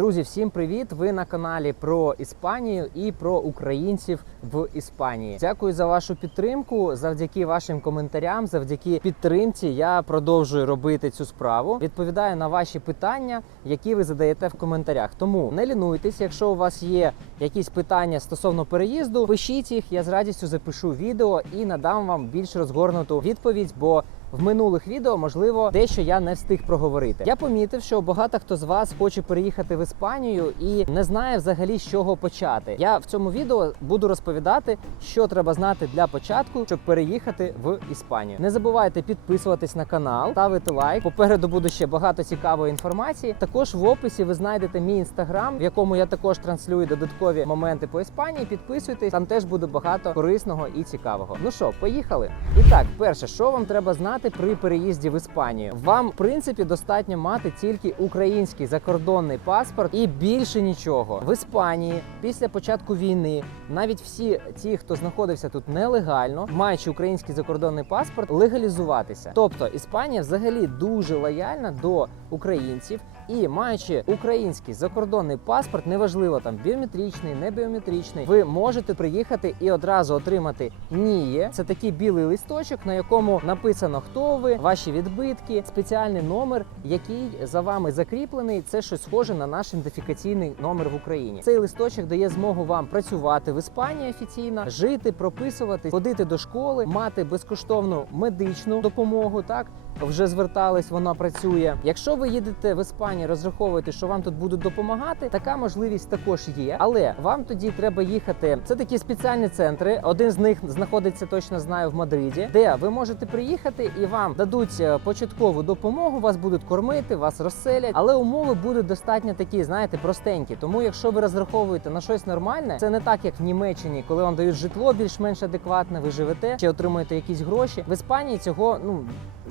Друзі, всім привіт! Ви на каналі про Іспанію і про українців в Іспанії. Дякую за вашу підтримку. Завдяки вашим коментарям, завдяки підтримці, я продовжую робити цю справу. Відповідаю на ваші питання, які ви задаєте в коментарях. Тому не лінуйтесь, якщо у вас є якісь питання стосовно переїзду, пишіть їх. Я з радістю запишу відео і надам вам більш розгорнуту відповідь. бо в минулих відео, можливо, дещо я не встиг проговорити. Я помітив, що багато хто з вас хоче переїхати в Іспанію і не знає взагалі з чого почати. Я в цьому відео буду розповідати, що треба знати для початку, щоб переїхати в Іспанію. Не забувайте підписуватись на канал, ставити лайк. Попереду буде ще багато цікавої інформації. Також в описі ви знайдете мій інстаграм, в якому я також транслюю додаткові моменти по Іспанії. Підписуйтесь, там теж буде багато корисного і цікавого. Ну що, поїхали? І так, перше, що вам треба знати при переїзді в Іспанію? Вам, в принципі, достатньо мати тільки український закордонний паспорт і більше нічого. В Іспанії після початку війни навіть всі ті, хто знаходився тут нелегально, маючи український закордонний паспорт, легалізуватися. Тобто Іспанія взагалі дуже лояльна до українців. І маючи український закордонний паспорт, неважливо там біометричний, не біометричний, ви можете приїхати і одразу отримати НІЄ. Це такий білий листочок, на якому написано, хто ви, ваші відбитки, спеціальний номер, який за вами закріплений. Це щось схоже на наш ідентифікаційний номер в Україні. Цей листочок дає змогу вам працювати в Іспанії офіційно, жити, прописувати, ходити до школи, мати безкоштовну медичну допомогу. Так вже звертались, вона працює. Якщо ви їдете в Іспанію, розраховуєте, що вам тут будуть допомагати, така можливість також є. Але вам тоді треба їхати. Це такі спеціальні центри. Один з них знаходиться точно знаю в Мадриді, де ви можете приїхати і вам дадуть е, початкову допомогу. Вас будуть кормити, вас розселять, але умови будуть достатньо такі, знаєте, простенькі. Тому, якщо ви розраховуєте на щось нормальне, це не так, як в Німеччині, коли вам дають житло більш-менш адекватне, ви живете чи отримуєте якісь гроші. В Іспанії цього ну.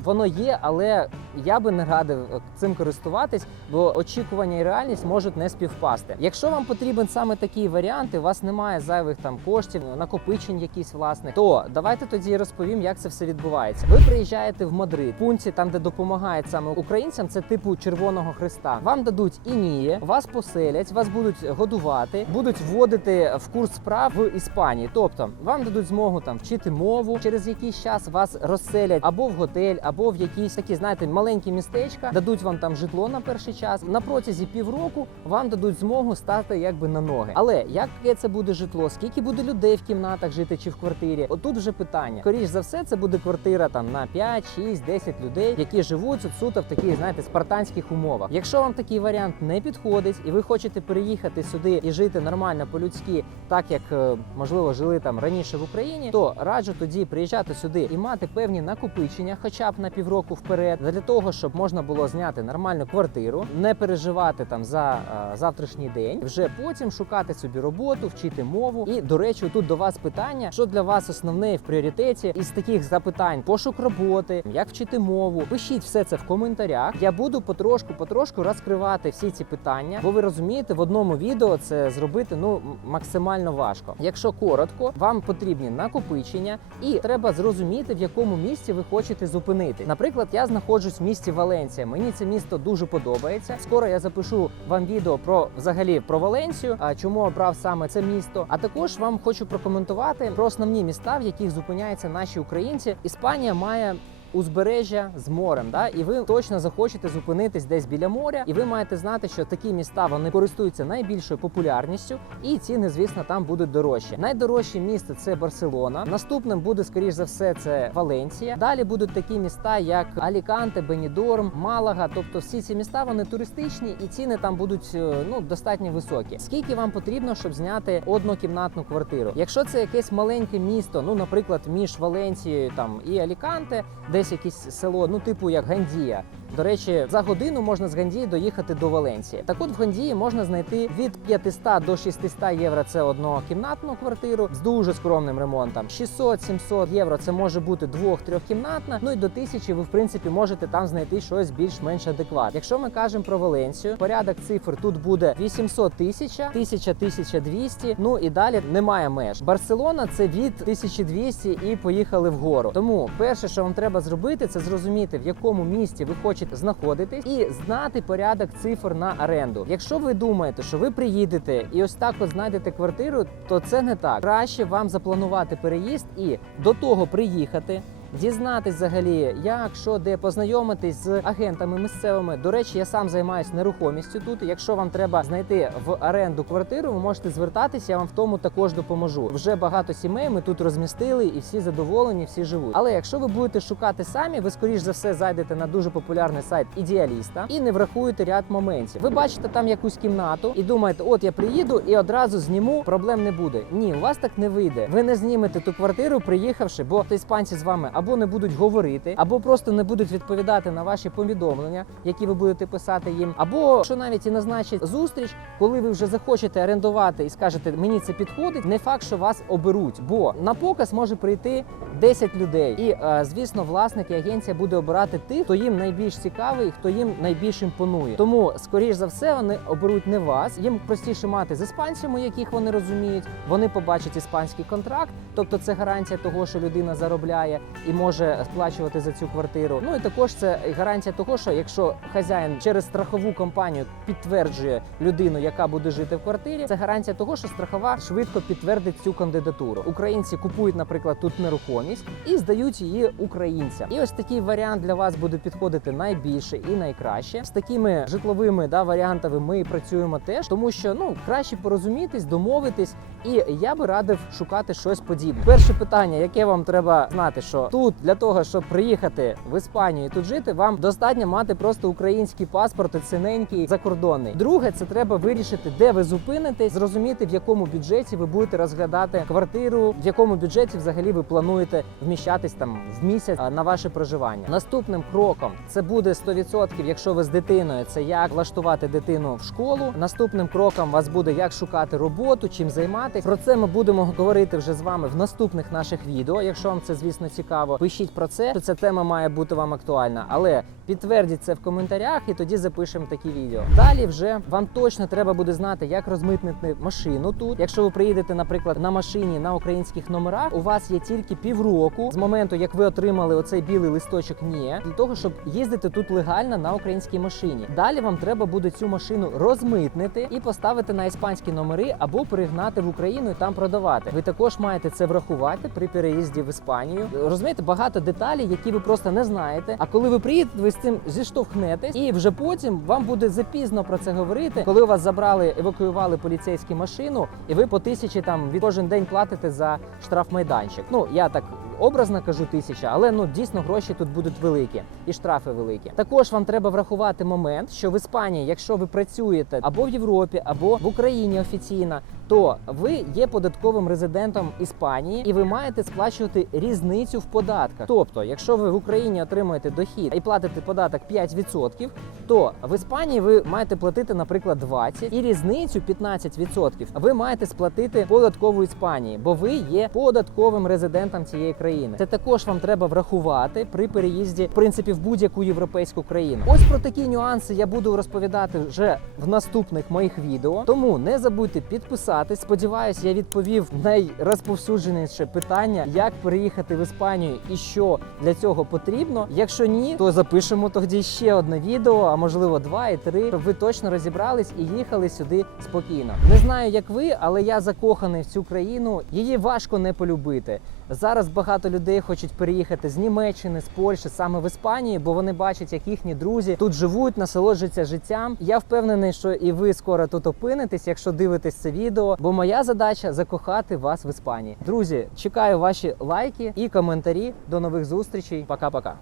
Воно є, але я би не радив е, цим користуватись, бо очікування і реальність можуть не співпасти. Якщо вам потрібен саме такий варіант, і у вас немає зайвих там коштів, накопичень якісь власних, то давайте тоді розповім, як це все відбувається. Ви приїжджаєте в Мадрид, пункті, там де допомагають саме українцям, це типу Червоного Христа. Вам дадуть ініє, вас поселять, вас будуть годувати, будуть вводити в курс справ в Іспанії. Тобто вам дадуть змогу там вчити мову. Через якийсь час вас розселять або в готель, або в якісь такі, знаєте, маленькі містечка, дадуть вам там житло на перший час. На протязі півроку вам дадуть змогу стати якби на ноги. Але яке це буде житло? Скільки буде людей в кімнатах жити чи в квартирі? Отут вже питання. Скоріш за все, це буде квартира там на 5, 6, 10 людей, які живуть тут суто в таких, знаєте, спартанських умовах. Якщо вам такий варіант не підходить, і ви хочете переїхати сюди і жити нормально по-людськи, так як е, можливо жили там раніше в Україні, то раджу тоді приїжджати сюди і мати певні накопичення, хоча б на півроку вперед, для того, щоб можна було зняти нормальну квартиру, не переживати там за е, завтрашній день, вже потім шукати собі роботу, вчити мову. І до речі, тут до вас питання, що для вас основне в пріоритеті із таких запитань: пошук роботи, як вчити мову. Пишіть все це в коментарях. Я буду потрошку, потрошку розкривати всі ці питання, бо ви розумієте, в одному відео це зробити ну максимально важко. Якщо коротко, вам потрібні накопичення, і треба зрозуміти, в якому місці ви хочете зупинити. Наприклад, я знаходжусь в місті Валенція. Мені це місто дуже подобається. Скоро я запишу вам відео про взагалі про Валенцію, а чому обрав саме це місто. А також вам хочу прокоментувати про основні міста, в яких зупиняються наші українці. Іспанія має. Узбережжя з морем, да, і ви точно захочете зупинитись десь біля моря, і ви маєте знати, що такі міста вони користуються найбільшою популярністю, і ціни, звісно, там будуть дорожчі. Найдорожче місто це Барселона. Наступним буде, скоріш за все, це Валенція. Далі будуть такі міста, як Аліканте, Бенідорм, Малага. Тобто, всі ці міста вони туристичні, і ціни там будуть е, ну достатньо високі. Скільки вам потрібно, щоб зняти однокімнатну квартиру? Якщо це якесь маленьке місто, ну наприклад, між Валенцією там і Аліканте, десь якесь село, ну типу як Гандія. До речі, за годину можна з Гандії доїхати до Валенції. Так от в Гандії можна знайти від 500 до 600 євро це однокімнатну квартиру з дуже скромним ремонтом. 600-700 євро це може бути двох-трьохкімнатна. Ну і до 1000 ви в принципі можете там знайти щось більш-менш адекватне. Якщо ми кажемо про Валенцію, порядок цифр тут буде 800 тисяч, 1000 1200, Ну і далі немає меж. Барселона це від 1200 і поїхали вгору. Тому перше, що вам треба зробити, це зрозуміти в якому місті ви хочете хочете знаходитись, і знати порядок цифр на оренду. Якщо ви думаєте, що ви приїдете і ось так от знайдете квартиру, то це не так. Краще вам запланувати переїзд і до того приїхати. Дізнатись взагалі, як що де познайомитись з агентами місцевими. До речі, я сам займаюся нерухомістю тут. Якщо вам треба знайти в оренду квартиру, ви можете звертатися. Я вам в тому також допоможу. Вже багато сімей ми тут розмістили, і всі задоволені, всі живуть. Але якщо ви будете шукати самі, ви скоріш за все зайдете на дуже популярний сайт ідеаліста і не врахуєте ряд моментів. Ви бачите там якусь кімнату і думаєте, от я приїду і одразу зніму, проблем не буде. Ні, у вас так не вийде. Ви не знімете ту квартиру, приїхавши, бо іспанці з вами або не будуть говорити, або просто не будуть відповідати на ваші повідомлення, які ви будете писати їм, або що навіть і назначить зустріч, коли ви вже захочете орендувати і скажете, мені це підходить. Не факт, що вас оберуть, бо на показ може прийти 10 людей, і е, звісно, власник і агенція буде обирати тих, хто їм найбільш цікавий, хто їм найбільш імпонує. Тому, скоріш за все, вони оберуть не вас. Їм простіше мати з іспанцями, яких вони розуміють. Вони побачать іспанський контракт, тобто це гарантія того, що людина заробляє і може сплачувати за цю квартиру. Ну і також це гарантія того, що якщо хазяїн через страхову компанію підтверджує людину, яка буде жити в квартирі, це гарантія того, що страхова швидко підтвердить цю кандидатуру. Українці купують, наприклад, тут нерухомість і здають її українцям. І ось такий варіант для вас буде підходити найбільше і найкраще. З такими житловими да варіантами ми працюємо теж, тому що ну краще порозумітись, домовитись, і я би радив шукати щось подібне. Перше питання, яке вам треба знати, що тут для того, щоб приїхати в Іспанію і тут жити, вам достатньо мати просто український паспорт, ціненький закордонний. Друге, це треба вирішити, де ви зупинитесь, зрозуміти в якому бюджеті ви будете розглядати квартиру, в якому бюджеті взагалі ви плануєте вміщатись там в місяць на ваше проживання. Наступним кроком це буде 100%, якщо ви з дитиною, це як влаштувати дитину в школу. Наступним кроком вас буде як шукати роботу, чим займатися. Про це ми будемо говорити вже з вами в наступних наших відео. Якщо вам це звісно цікаво, пишіть про це. то Ця тема має бути вам актуальна, але підтвердіть це в коментарях, і тоді запишемо такі відео. Далі вже вам точно треба буде знати, як розмитнити машину тут. Якщо ви приїдете, наприклад, на машині на українських номерах, у вас є тільки півроку з моменту, як ви отримали оцей білий листочок. Ні, для того, щоб їздити тут легально на українській машині. Далі вам треба буде цю машину розмитнити і поставити на іспанські номери або перегнати в Україну і там продавати. Ви також маєте це врахувати при переїзді в Іспанію. Розумієте, багато деталей, які ви просто не знаєте. А коли ви приїдете, ви з цим зіштовхнетесь, і вже потім вам буде запізно про це говорити, коли вас забрали, евакуювали поліцейську машину, і ви по тисячі там від кожен день платите за штрафмайданчик. Ну я так. Образно кажу тисяча, але ну дійсно гроші тут будуть великі і штрафи великі. Також вам треба врахувати момент, що в Іспанії, якщо ви працюєте або в Європі, або в Україні офіційно, то ви є податковим резидентом Іспанії і ви маєте сплачувати різницю в податках. Тобто, якщо ви в Україні отримуєте дохід і платите податок 5%, то в Іспанії ви маєте платити, наприклад, 20%, і різницю 15% ви маєте сплатити податкову Іспанії, бо ви є податковим резидентом цієї країни. Це також вам треба врахувати при переїзді, в принципі, в будь-яку європейську країну. Ось про такі нюанси я буду розповідати вже в наступних моїх відео. Тому не забудьте підписатись. Сподіваюсь, я відповів найрозповсюдженіше питання, як переїхати в Іспанію і що для цього потрібно. Якщо ні, то запишемо тоді ще одне відео, а можливо два і три, щоб ви точно розібрались і їхали сюди спокійно. Не знаю, як ви, але я закоханий в цю країну. Її важко не полюбити. Зараз багато людей хочуть переїхати з Німеччини, з Польщі, саме в Іспанії, бо вони бачать, як їхні друзі тут живуть, насолоджуються життям. Я впевнений, що і ви скоро тут опинитесь, якщо дивитесь це відео. Бо моя задача закохати вас в Іспанії. Друзі, чекаю ваші лайки і коментарі. До нових зустрічей. Пока-пока.